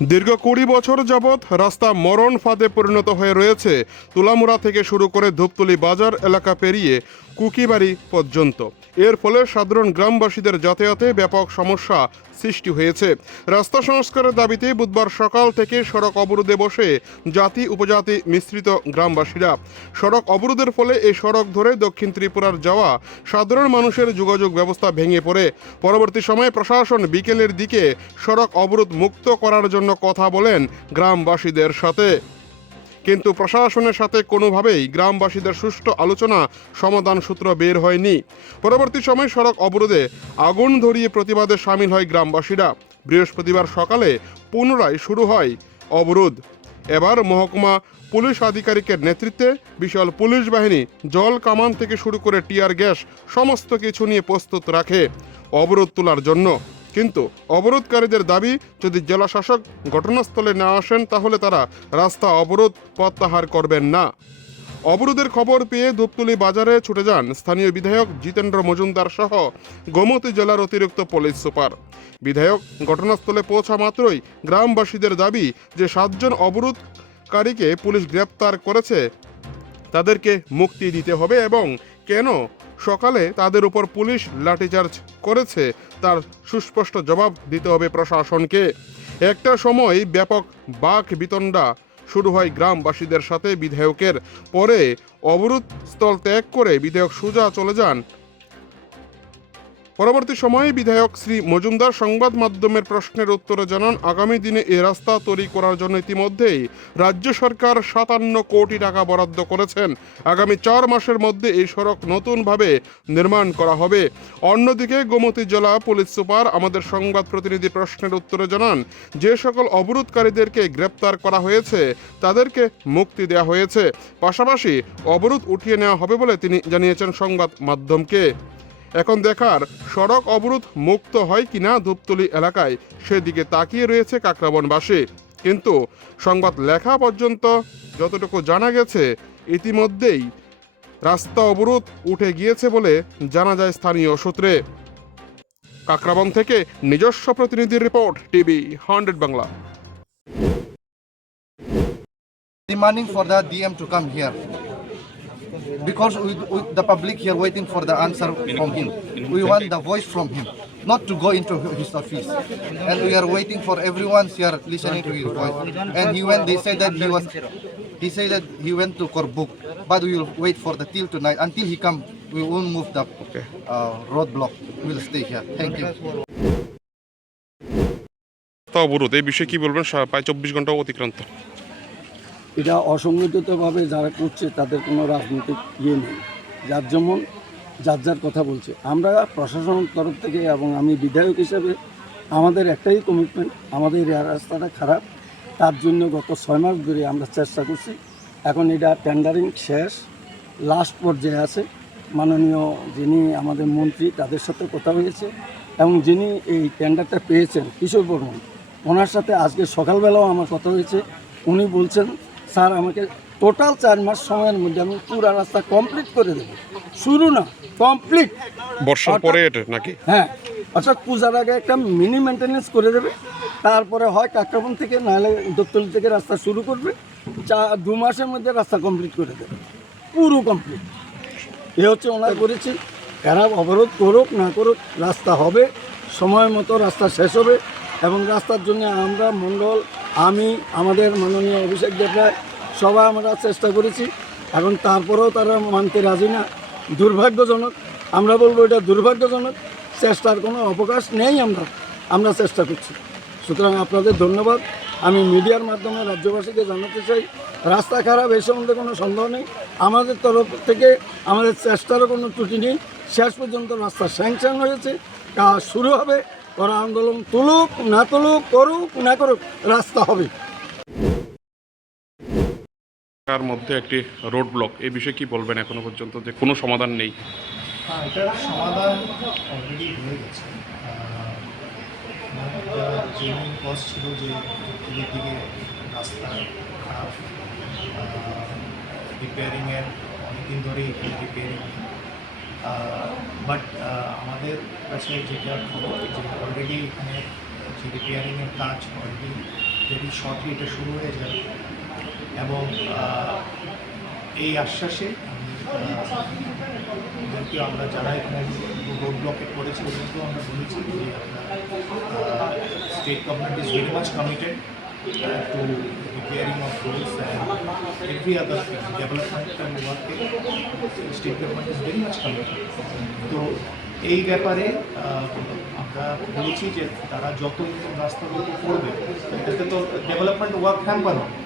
দীর্ঘ ২০ বছর যাবৎ রাস্তা মরণ ফাঁদে পরিণত হয়ে রয়েছে তুলামুড়া থেকে শুরু করে ধূপতলি বাজার এলাকা পেরিয়ে কুকিবাড়ি পর্যন্ত। এর ফলে সাধারণ গ্রামবাসীদের যাতায়াতে ব্যাপক সমস্যা সৃষ্টি হয়েছে। রাস্তা সংস্কারের দাবিতে বুধবার সকাল থেকে সড়ক অবরোধে বসে জাতি উপজাতি মিশ্রিত গ্রামবাসীরা। সড়ক অবরোধের ফলে এই সড়ক ধরে দক্ষিণ ত্রিপুরার যাওয়া সাধারণ মানুষের যোগাযোগ ব্যবস্থা ভেঙে পড়ে। পরবর্তী সময়ে প্রশাসন বিকেলের দিকে সড়ক অবরোধ মুক্ত করার জন্য কথা বলেন গ্রামবাসীদের সাথে, কিন্তু প্রশাসনের সাথে কোনোভাবেই গ্রামবাসীদের সুষ্ঠু আলোচনা সমাধান সূত্র বের হয়নি। পরবর্তী সময় সড়ক অবরোধে আগুন ধরিয়ে প্রতিবাদে সামিল হয় গ্রামবাসীরা। বৃহস্পতিবার সকালে পুনরায় শুরু হয় অবরোধ। এবার মহকুমা পুলিশ আধিকারিকের নেতৃত্বে বিশাল পুলিশ বাহিনী জল কামান থেকে শুরু করে টিয়ার গ্যাস সমস্ত কিছু নিয়ে প্রস্তুত রাখে অবরোধ তোলার জন্য। কিন্তু অবরোধকারীদের দাবি, যদি জেলা শাসক ঘটনাস্থলে না আসেন তাহলে তারা রাস্তা অবরোধ প্রত্যাহার করবেন না। অবরোধের খবর পেয়ে ধূপতলি বাজারে ছুটে যান স্থানীয় বিধায়ক জিতেন্দ্র মজুমদার সহ গোমতী জেলার অতিরিক্ত পুলিশ সুপার। বিধায়ক ঘটনাস্থলে পৌঁছা মাত্রই গ্রামবাসীদের দাবি যে 7 জন অবরোধকারীকে পুলিশ গ্রেপ্তার করেছে তাদেরকে মুক্তি দিতে হবে এবং কেন সকালে তাদের উপর পুলিশ লাঠিচার্জ করেছে তার সুস্পষ্ট জবাব দিতে হবে প্রশাসনকে। একটা সময় ব্যাপক বাক বিতণ্ডা শুরু হয় গ্রামবাসীদের সাথে বিধায়কের। পরে অবরোধ স্থল ত্যাগ করে বিধায়ক সোজা চলে যান। পরবর্তী সময়ে বিধায়ক শ্রী মজুমদার সংবাদ মাধ্যমের প্রশ্নের উত্তরে জানান, আগামী দিনে এই রাস্তা তৈরি করার জন্য ইতিমধ্যেই রাজ্য সরকার 57 কোটি টাকা বরাদ্দ করেছেন। আগামী 4 মাসের মধ্যে এই সড়ক নতুনভাবে নির্মাণ করা হবে। অন্যদিকে গোমতী জেলা পুলিশ সুপার আমাদের সংবাদ প্রতিনিধি প্রশ্নের উত্তরে জানান, যে সকল অবরোধকারীদেরকে গ্রেপ্তার করা হয়েছে তাদেরকে মুক্তি দেওয়া হয়েছে, পাশাপাশি অবরোধ উঠিয়ে নেওয়া হবে বলে তিনি জানিয়েছেন সংবাদ মাধ্যমকে। এখন দেখার সড়ক অবরোধ মুক্ত হয় কিনা ধূপতলি এলাকায়, সেদিকে তাকিয়ে রয়েছে কাকরাবনবাসী। কিন্তু সংবাদ লেখা পর্যন্ত যতটুকু জানা গেছে ইতিমধ্যেই রাস্তা অবরোধ উঠে গিয়েছে বলে জানা যায় স্থানীয় সূত্রে। কাকরাবন থেকে নিজস্ব প্রতিনিধির report, TV 100 Bangla. Demanding for the DM to come here because the public here waiting for the answer from him. We want the voice from him, not to go into his office. And we are waiting for everyone here listening to his voice. And they said that he went to Korbuk, but we will wait for the till tonight until he come. We won't move the roadblock. We will stay here. Thank you. অবরোধ এই বিষয়ে কি বলবেন? প্রায় 24 ঘন্টা অতিক্রান্ত। এটা অসংগঠিতভাবে যারা করছে তাদের কোনো রাজনৈতিক ইয়ে নেই, যার যেমন যার কথা বলছে। আমরা প্রশাসনের তরফ থেকে এবং আমি বিধায়ক হিসেবে আমাদের একটাই কমিটমেন্ট, আমাদের এই রাস্তাটা খারাপ, তার জন্য গত 6 মাস ধরে আমরা চেষ্টা করছি। এখন এটা টেন্ডারিং শেষ, লাস্ট পর্যায়ে আছে। মাননীয় যিনি আমাদের মন্ত্রী তাদের সাথে কথা হয়েছে এবং যিনি এই টেন্ডারটা পেয়েছেন কিশোর বর্মন, ওনার সাথে আজকে সকালবেলাও আমার কথা হয়েছে। উনি বলছেন, স্যার আমাকে টোটাল 4 মাস সময়ের মধ্যে আমি পুরো রাস্তা কমপ্লিট করে দেব। শুরু না, কমপ্লিট। বর্ষার পরে এটা নাকি? হ্যাঁ, অর্থাৎ পূজার আগে একটা মিনি মেনটেন্যান্স করে দেবে, তারপরে হয় কাকরাবন থেকে নাহলে দপ্তলি থেকে রাস্তা শুরু করবে। 2 মাসের মধ্যে রাস্তা কমপ্লিট করে দেবে, পুরো কমপ্লিট। এ হচ্ছে ওনার করেছি। এরা অবরোধ করুক না করুক, রাস্তা হবে, সময় মতো রাস্তা শেষ হবে। এবং রাস্তার জন্য আমরা মণ্ডল, আমি, আমাদের মাননীয় অভিষেক দেবরায় সবাই আমরা চেষ্টা করেছি। এখন তারপরেও তারা মানতে রাজি না। দুর্ভাগ্যজনক, আমরা বলবো এটা দুর্ভাগ্যজনক। চেষ্টার কোনো অবকাশ নেই, আমরা চেষ্টা করছি। সুতরাং আপনাদের ধন্যবাদ। আমি মিডিয়ার মাধ্যমে রাজ্যবাসীকে জানাতে চাই, রাস্তা খারাপ এই সম্বন্ধে কোনো সন্দেহ নেই। আমাদের তরফ থেকে আমাদের চেষ্টারও কোনো ত্রুটি নেই। শেষ পর্যন্ত রাস্তা স্যাংশন হয়েছে, কাজ শুরু হবে। ওরা আন্দোলন তুলুক না তুলুক, করুক না করুক, রাস্তা হবে। তার মধ্যে একটি রোড ব্লক, এই বিষয়ে কি বলবেন? এখনো পর্যন্ত যে কোনো সমাধান নেই। এটার সমাধান অলরেডি হয়ে গেছে। যে মেন কজ ছিল যে দিকের দিকে রাস্তা খারাপ, রিপেয়ারিংয়ের অনেকদিন ধরেই রিপেয়ারিং, বাট আমাদের কাছে যেটা খবর যে অলরেডি এখানে যে রিপেয়ারিংয়ের কাজ অলরেডি ভেরি শর্টলি এটা শুরু হয়ে যাবে এবং এই আশ্বাসে ওদেরকে আমরা যারা এখানে রোড ব্লকেট করেছি ওদেরকেও আমরা বলেছি যে আমরা state government is very much committed to repairing of roads and every other thing, developmental work state government is very much committed. তো এই ব্যাপারে আমরা বলেছি যে তারা যত রাস্তাগুলো করবে এতে তো ডেভেলপমেন্ট ওয়ার্ক হ্যাম্পার হবে